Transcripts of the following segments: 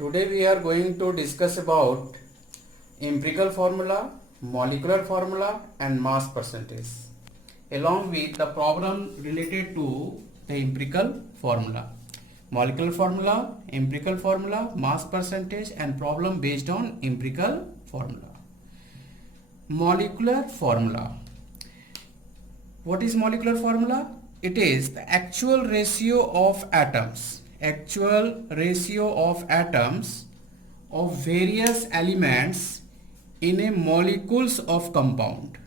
Today we are going to discuss about empirical formula, molecular formula and mass percentage along with the problem related to the empirical formula. Molecular formula, empirical formula, mass percentage and problem based on empirical formula. Molecular formula. What is molecular formula? It is the actual ratio of atoms of various elements in a molecules of compound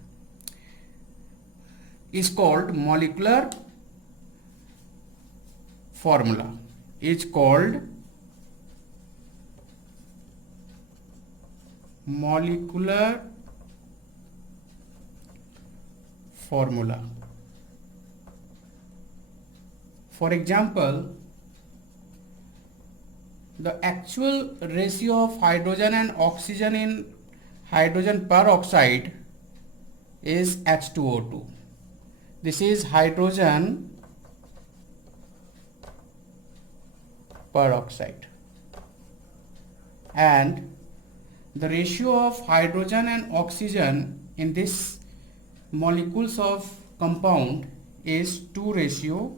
is called molecular formula. Is called molecular formula. For example, the actual ratio of hydrogen and oxygen in hydrogen peroxide is H2O2. This is hydrogen peroxide, and the ratio of hydrogen and oxygen in this molecules of compound is 2:2.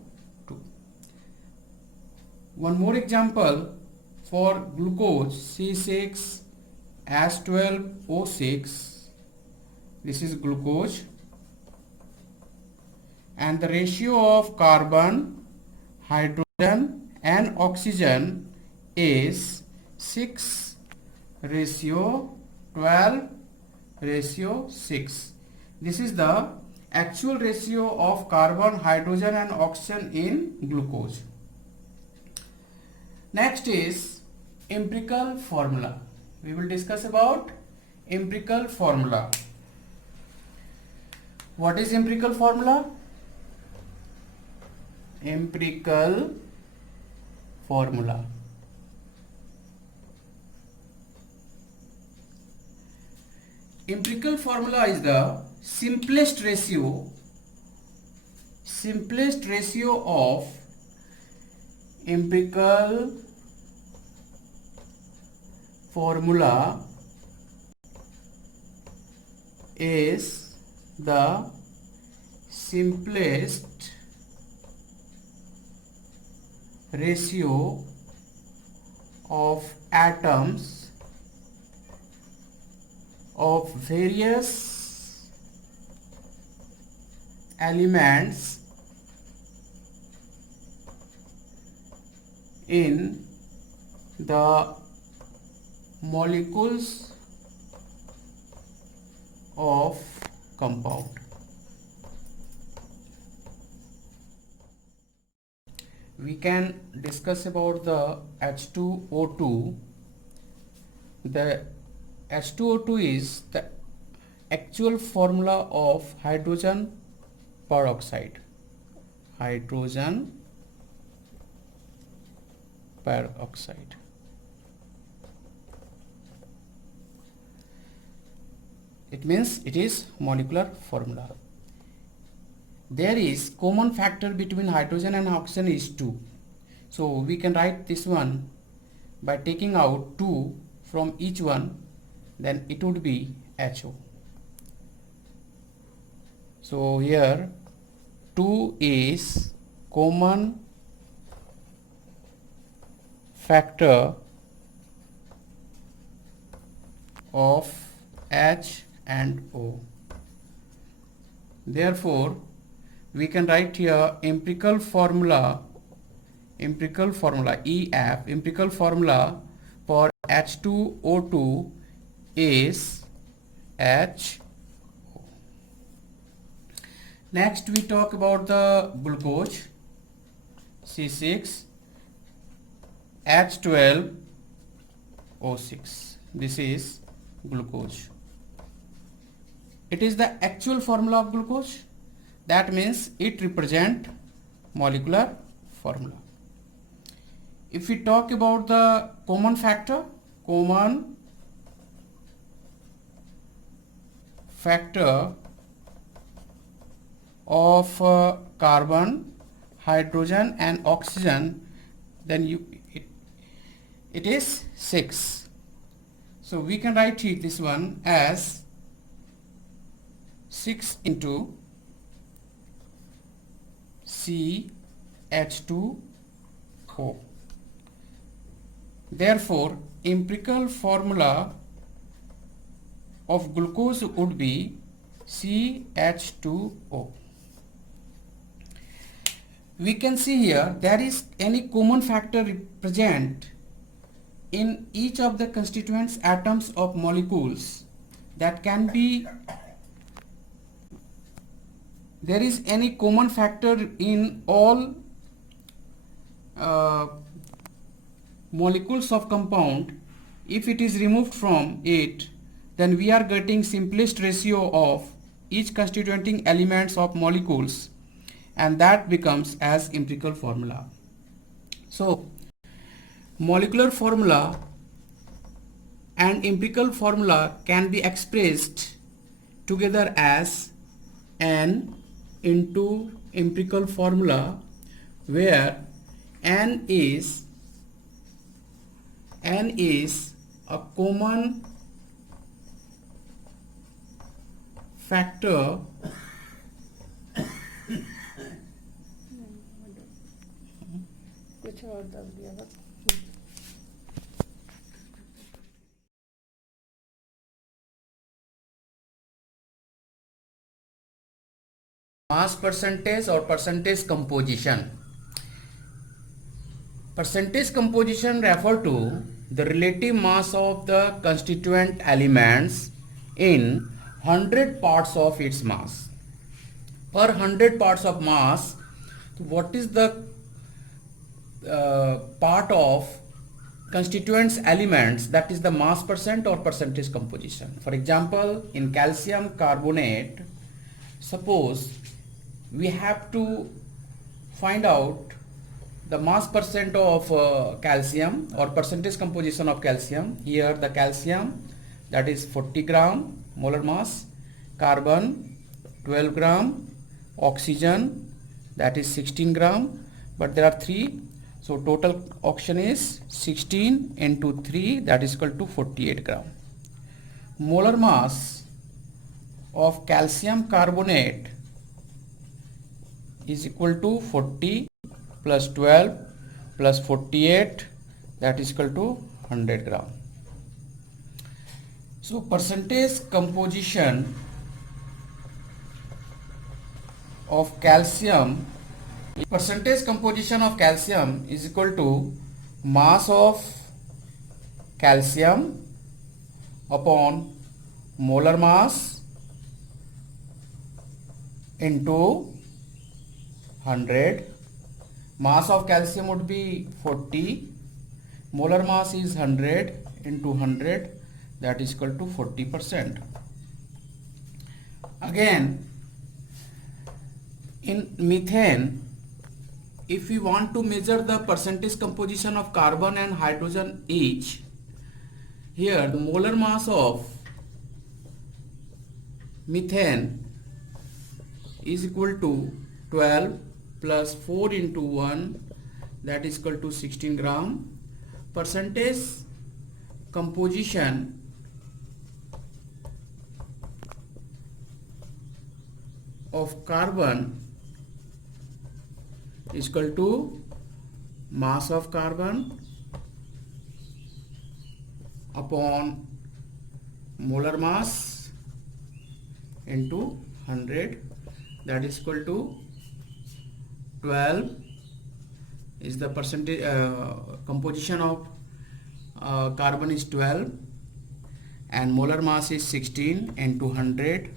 One more example for glucose C6H12O6. This is glucose, and the ratio of carbon, hydrogen and oxygen is 6:12:6. This is the actual ratio of carbon, hydrogen and oxygen in glucose. Next is empirical formula. We will discuss about empirical formula. What is empirical formula? Empirical formula. Empirical formula is the simplest ratio of empirical formula is the simplest ratio of atoms of various elements in the molecules of compound. We can discuss about the H2O2. The H2O2 is the actual formula of hydrogen peroxide. Hydrogen peroxide. It means it is molecular formula. There is common factor between hydrogen and oxygen is 2. So we can write this one by taking out 2 from each one, then it would be HO. So here 2 is common factor of H and O. Therefore, we can write here empirical formula EF, empirical formula for H2O2 is H. Next we talk about the glucose C6H12O6. This is glucose. It is the actual formula of glucose. That means it represents molecular formula. If we talk about the common factor of carbon, hydrogen and oxygen, then it is 6. So we can write it, this one, as 6 into CH2O. Therefore, empirical formula of glucose would be CH2O. We can see here there is any common factor present in each of the constituent atoms of molecules that can be, there is any common factor in all molecules of compound. If it is removed from it, then we are getting simplest ratio of each constituting elements of molecules, and that becomes as empirical formula. So molecular formula and empirical formula can be expressed together as N into empirical formula, where N is a common factor कुछ और दब दिया बस। mass percentage or percentage composition. Percentage composition refer to the relative mass of the constituent elements in 100 parts of its mass. Per 100 parts of mass, what is the part of constituents elements, that is the mass percent or percentage composition. For example, in calcium carbonate, suppose we have to find out the mass percent of calcium or percentage composition of calcium. Here the calcium, that is 40 gram molar mass, carbon 12 gram, oxygen, that is 16 gram, but there are 3, so total oxygen is 16 into 3, that is equal to 48 gram. Molar mass of calcium carbonate is equal to 40 plus 12 plus 48, that is equal to 100 gram. So percentage composition of calcium, is equal to mass of calcium upon molar mass into 100. Mass of calcium would be 40, molar mass is 100 into 100, that is equal to 40%. Again, in methane, if we want to measure the percentage composition of carbon and hydrogen each, here the molar mass of methane is equal to 12 plus 4 into 1, that is equal to 16 gram. Percentage composition of carbon is equal to mass of carbon upon molar mass into 100, that is equal to 12 is the percentage composition of carbon is 12 and molar mass is 16 into 100.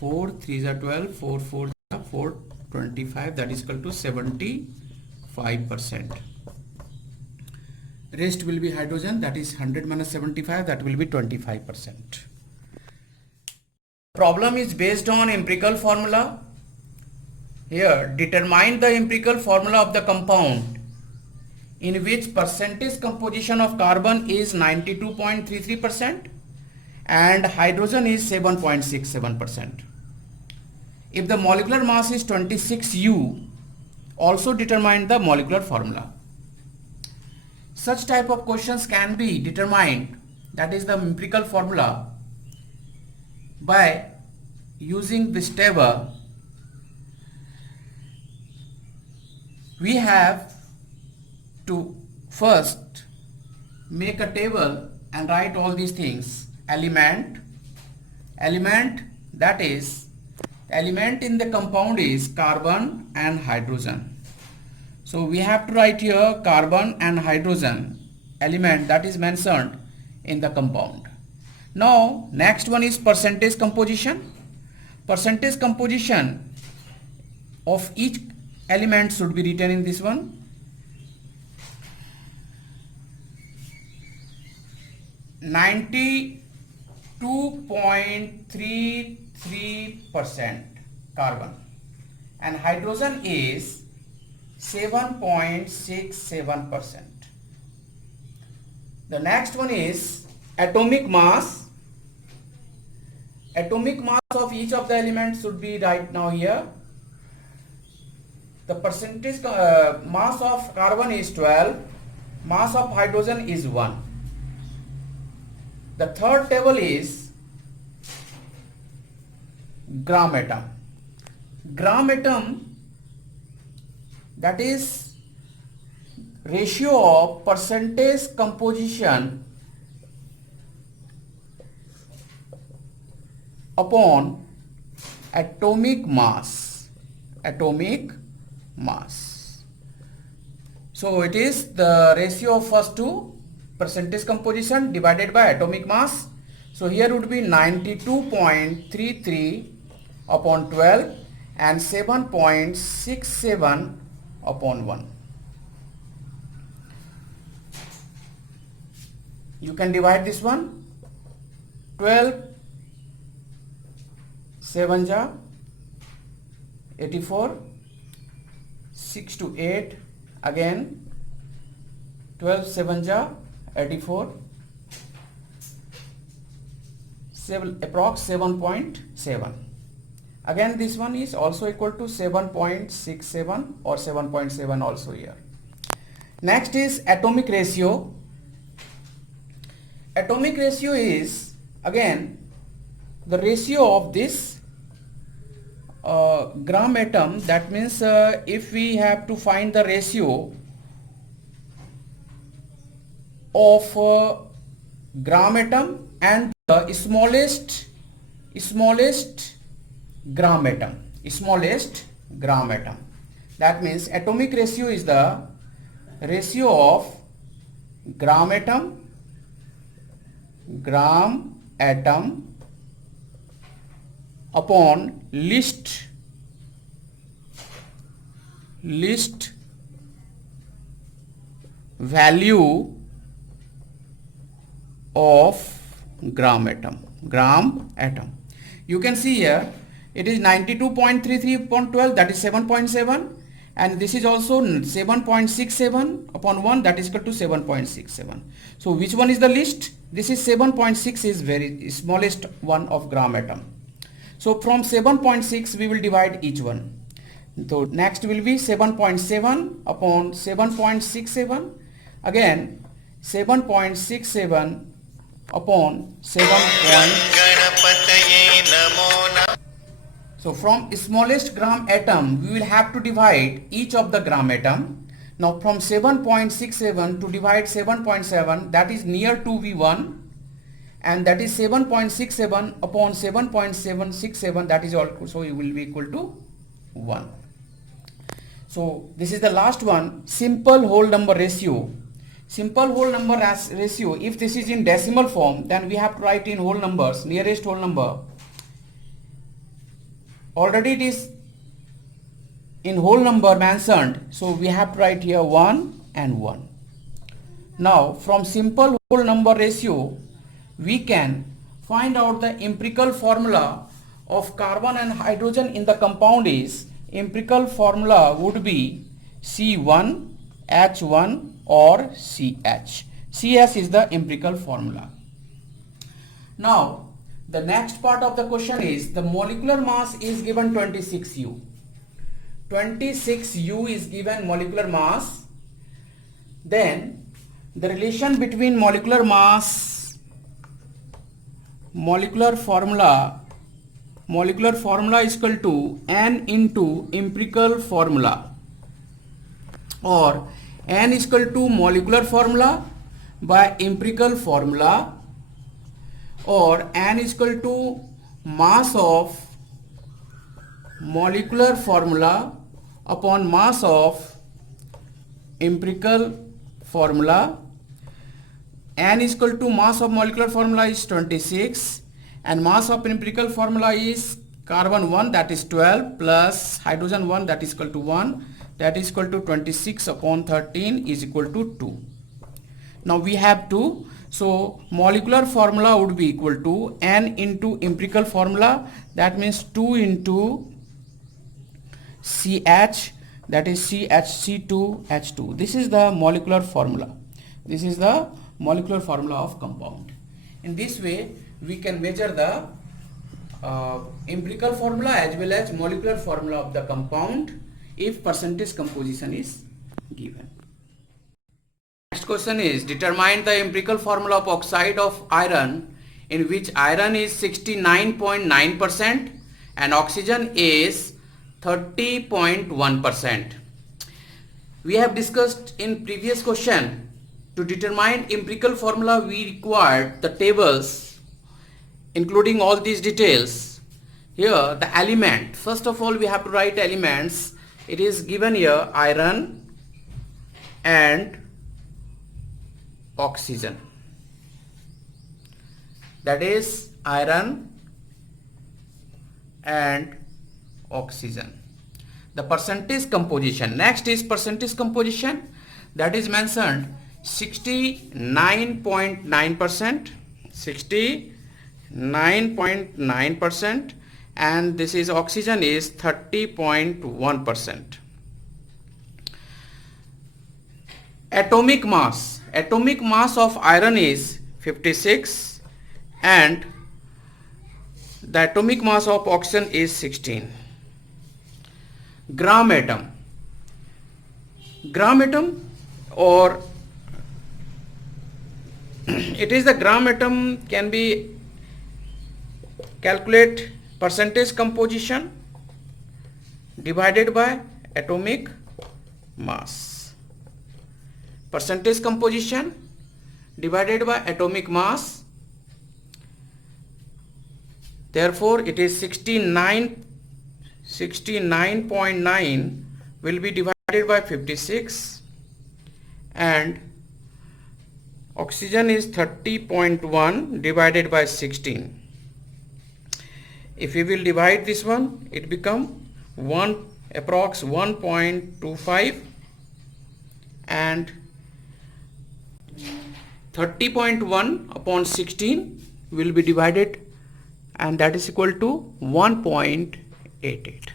4 3s are 12, 4 4 4 25, that is equal to 75%. Rest will be hydrogen, that is 100 minus 75, that will be 25%. Problem is based on empirical formula. Here, determine the empirical formula of the compound in which percentage composition of carbon is 92.33% and hydrogen is 7.67%. If the molecular mass is 26U, also determine the molecular formula. such type of questions can be determined, that is the empirical formula, by using this table. We have to first make a table and write all these things. Element, that is, element in the compound is carbon and hydrogen. So we have to write here carbon and hydrogen element that is mentioned in the compound. Now next one is percentage composition. Percentage composition of each element should be written in this one. (92.33% carbon and hydrogen is 7.67%. The next one is atomic mass. Atomic mass of each of the elements should be right now here. The percentage mass of carbon is 12, mass of hydrogen is 1. The third table is gram atom. Gram atom, that is ratio of percentage composition upon atomic mass. Atomic mass. So it is the ratio of first two, percentage composition divided by atomic mass. So here would be 92.33 upon 12 and 7.67 upon 1. You can divide this one. 12 7 ja 84, 6 to 8, again 12 7 ja 84, 7 approx 7.7. Again this one is also equal to 7.67 or 7.7 also here. Next is atomic ratio. Atomic ratio is again the ratio of this gram atom. That means if we have to find the ratio of gram atom and the smallest gram atom, that means atomic ratio is the ratio of gram atom upon least value of gram atom. You can see here it is 92.33 upon 12, that is 7.7, and this is also 7.67 upon 1, that is equal to 7.67. So which one is the least? This is 7.6 is very smallest one of gram atom. So from 7.6 we will divide each one. So next will be 7.7 upon 7.67, again 7.67 upon 7. So from smallest gram atom we will have to divide each of the gram atom. Now from 7.67 to divide 7.7, that is near to V1, and that is 7.67 upon 7.767, that is also will be equal to 1. So this is the last one, simple whole number ratio. Simple whole number ratio, if this is in decimal form, then we have to write in whole numbers, nearest whole number. Already it is in whole number mentioned, so we have to write here 1 and 1. Now from simple whole number ratio we can find out the empirical formula of carbon and hydrogen in the compound is, empirical formula would be C1H1 or CH. CH is the empirical formula. Now the next part of the question is the molecular mass is given 26U. 26U is given molecular mass. Then The relation between molecular mass, molecular formula is equal to N into empirical formula, or N is equal to molecular formula by empirical formula, or N is equal to mass of molecular formula upon mass of empirical formula. N is equal to mass of molecular formula is 26 and mass of empirical formula is carbon 1, that is 12, plus hydrogen 1, that is equal to 1, that is equal to 26 upon 13 is equal to 2. Now we have 2, so molecular formula would be equal to N into empirical formula, that means 2 into CH, that is CH2H2. This is the molecular formula. This is the molecular formula of compound. In this way we can measure the empirical formula as well as molecular formula of the compound if percentage composition is given. Next question is, determine the empirical formula of oxide of iron in which iron is 69.9% and oxygen is 30.1%. We have discussed in previous question, to determine empirical formula we required the tables including all these details. Here the element, first of all we have to write elements. It is given here iron and oxygen, that is iron and oxygen. The percentage composition, next is percentage composition, that is mentioned 69.9%, 69.9%, and this is oxygen is 30.1%. Atomic mass of iron is 56 and the atomic mass of oxygen is 16. Gram atom or it is the gram atom can be calculate percentage composition divided by atomic mass. Percentage composition divided by atomic mass. Therefore, it is 69.9 will be divided by 56 and oxygen is 30.1 divided by 16. If we will divide this one, it become approx 1.25 and 30.1 upon 16 will be divided and that is equal to 1.88.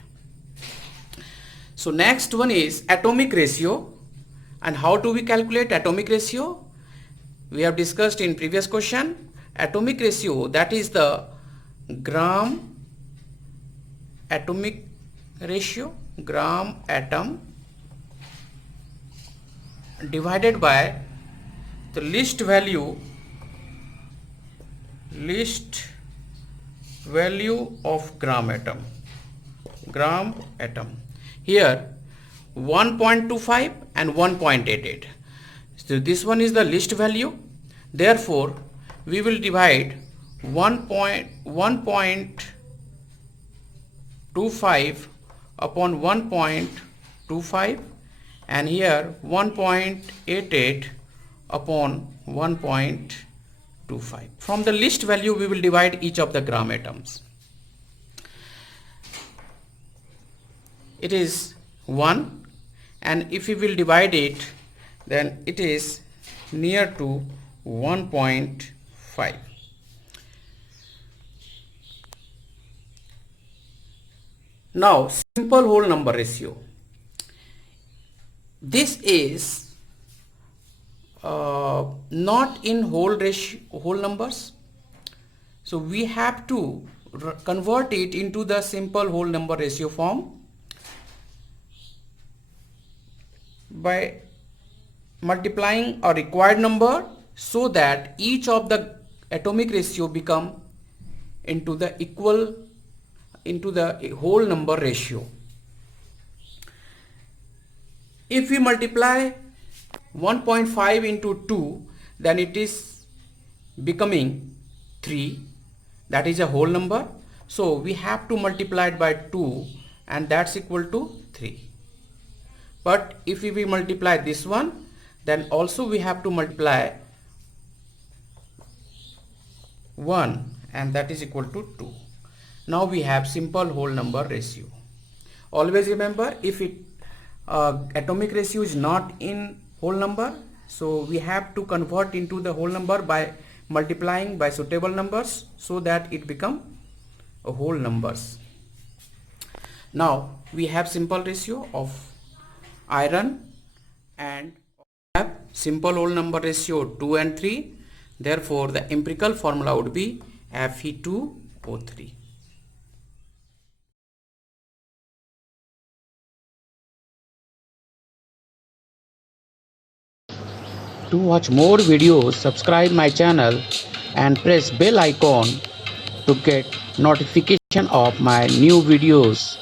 So next one is atomic ratio. And how do we calculate atomic ratio? We have discussed in previous question. Atomic ratio, that is the gram atomic ratio, gram atom divided by the least value of gram atom. Here 1.25 and 1.88. So this one is the least value. Therefore, we will divide 1.25 upon 1.25 and here 1.88 upon 1.25. From the least value we will divide each of the gram atoms. It is 1 and if we will divide it, then it is near to 1.5. Now simple whole number ratio. This is not in whole numbers, so we have to convert it into the simple whole number ratio form by multiplying a required number so that each of the atomic ratio become into the whole number ratio. If we multiply 1.5 into 2, then it is becoming 3, that is a whole number. So we have to multiply it by 2 and that's equal to 3. But if we multiply this one, then also we have to multiply 1 and that is equal to 2. Now we have simple whole number ratio. Always remember, if atomic ratio is not in whole number, so we have to convert into the whole number by multiplying by suitable numbers so that it become a whole numbers. Now we have simple ratio of iron and have simple whole number ratio 2 and 3. Therefore the empirical formula would be Fe2O3. To watch more videos, subscribe my channel and press bell icon to get notification of my new videos.